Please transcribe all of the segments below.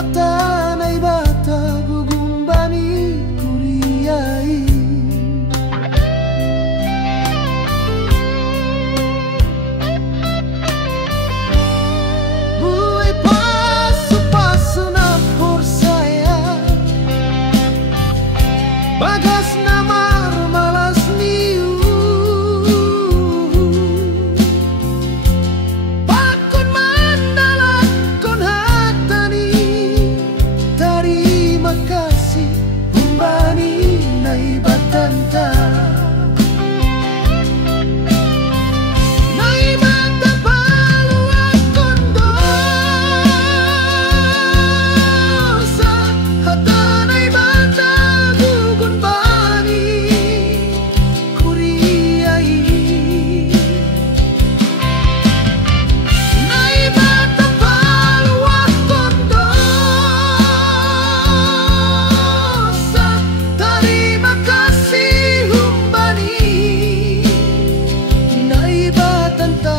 Hatta nay bata gugumbani kuriyai. Buhay paso-paso na por saya, bagas na marmalas niu. Pakon mandalat kon hatani, terima kasih umbani nay batanta. Nay mata paluan kondosa, hatta nay bata gugun bani kuriyai. Nay bata paluan kondosa, terima kasih umbani nay batanta.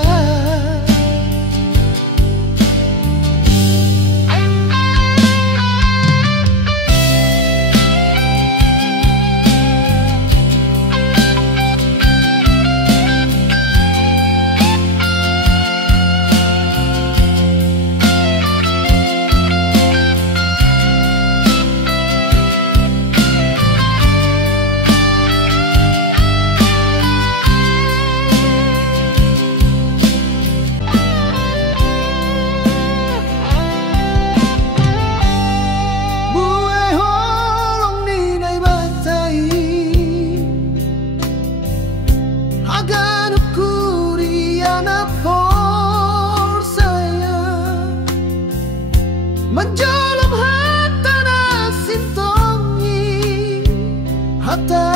Buhay holong ni nay batay, haganap kuriya na por saya. Menjolom hatta na sintongi, hatta